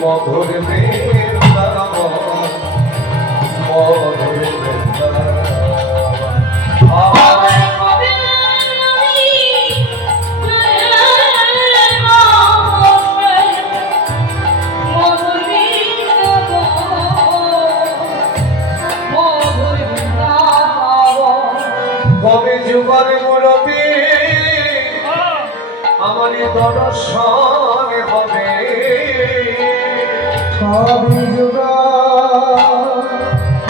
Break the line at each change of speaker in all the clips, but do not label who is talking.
মধুর কবে যুগল মুরতি আমার দর্শন হবে।
কবি যুগা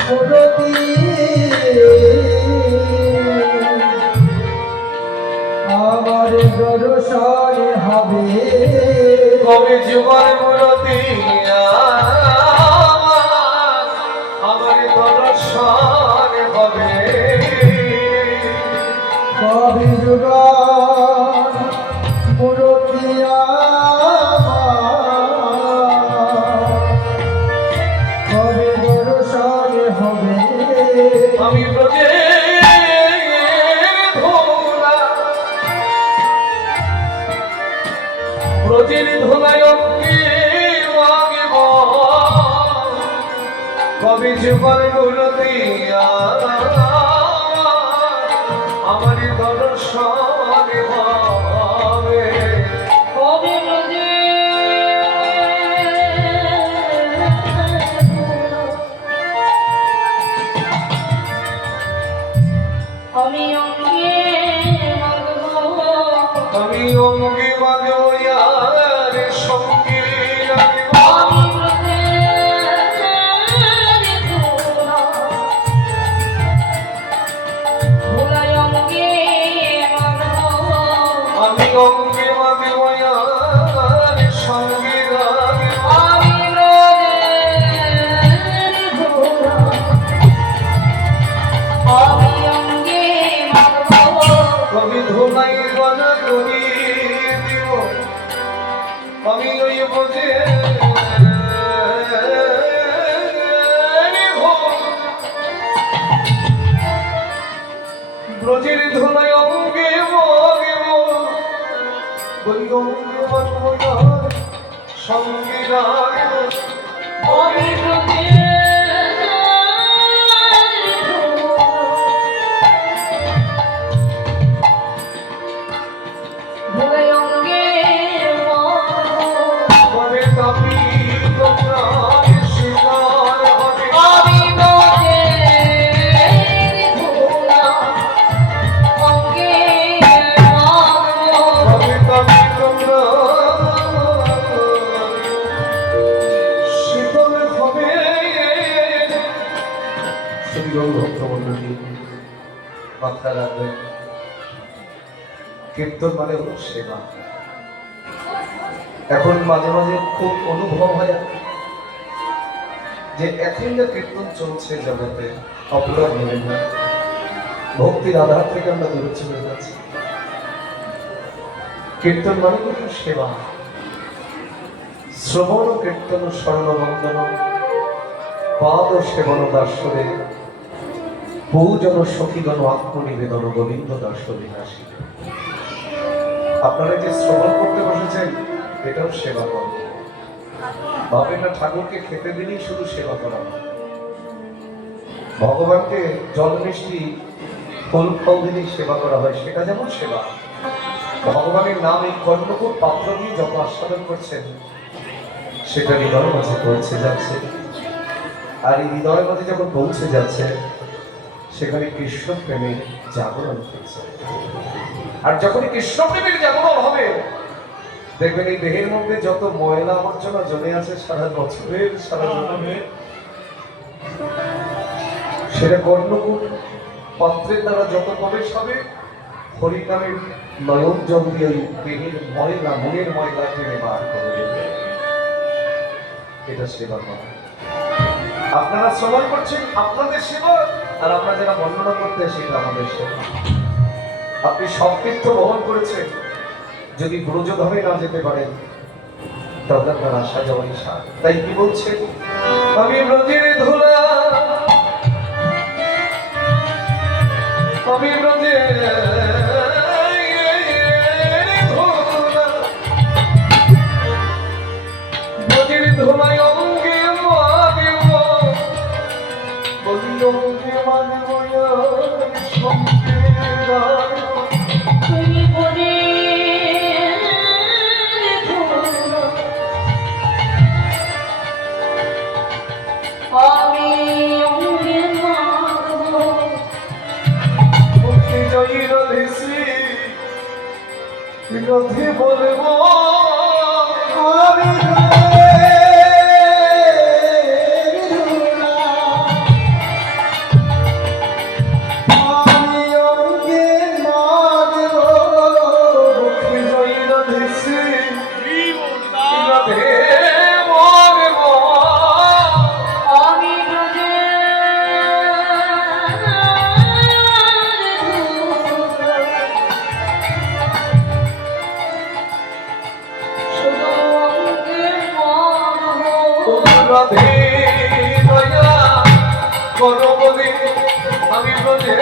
মুরতি আমার দর্শন হবে।
কবে যুগল
কবি
যুগল গুরুতি আমার দর্শন
আমি অঙ্গে মাগব।
আমি অঙ্গে মাগব।
ব্রজের ধুলায় অঙ্গে
মগে বলি অঙ্গে সঙ্গে রাগে মাথা রাখবেন কীর্তন মানে হলো সেবা। এখন মাঝে মাঝে খুব অনুভব হয় যে এখন যে কীর্তন চলছে জগতে, অপরাধ নেবেন না ভক্তির আধার থেকে আমরা দূরে চলে যাচ্ছি। কীর্তন মানে কিন্তু সেবা। শ্রবণ কীর্তন স্বর্ণবন্দন পাদ সেবন দার্শনে পূজন সখীগণ আত্মনিবেদন গোবিন্দ আসি আপনারা যে শ্রবণ করতে বসেছেন, এটাও সেবা কর্ম ভাবেন না ঠাকুরকে খেতে দিলেই শুধু সেবা করা। ভগবানকে জল, মিষ্টি, ফুল, ফল দিলেই সেবা করা হয়, সেটা যেমন সেবা। ভগবানের নাম এই কর্ণকুট পাত্র দিয়ে যত আস্বাদন করছেন, সেটা হৃদয়ের মাঝে পৌঁছে যাচ্ছে। আর এই হৃদয়ের মাঝে যখন পৌঁছে যাচ্ছে সেখানে কৃষ্ণ প্রেমের জাগরণ হচ্ছে আর যখনই কৃষ্ণ প্রেমের জাগরণ হবে, দেখবেন এই দেহের মধ্যে যত ময়লা আবর্জনা জমে আছে সারা বছরের, সারা জন্মের সেটা কর্ণকুট পাত্রের দ্বারা যত প্রবেশ হবে, হরিনামের নয়ন জল দিয়ে দেহের ময়লা, মনের ময়লা টেনে বার করে এটা সেবা করা। আপনারা শ্রবণ করছেন, আপনাদের সেবা আর আমরা যেটা বর্ণনা করতে সেটা আমাদের সেবা আপনি সম্পৃক্ত বহন করেছেন। যদি গুরুযোগভাবে না যেতে পারেন, তাহলে আপনার আশা যাওয়াই ইশা তাই কি বলছেন আমি ব্রজের ধুলা, আমি ব্রজের ধুলায় রথে বলব
আমি আমি
ব্রজে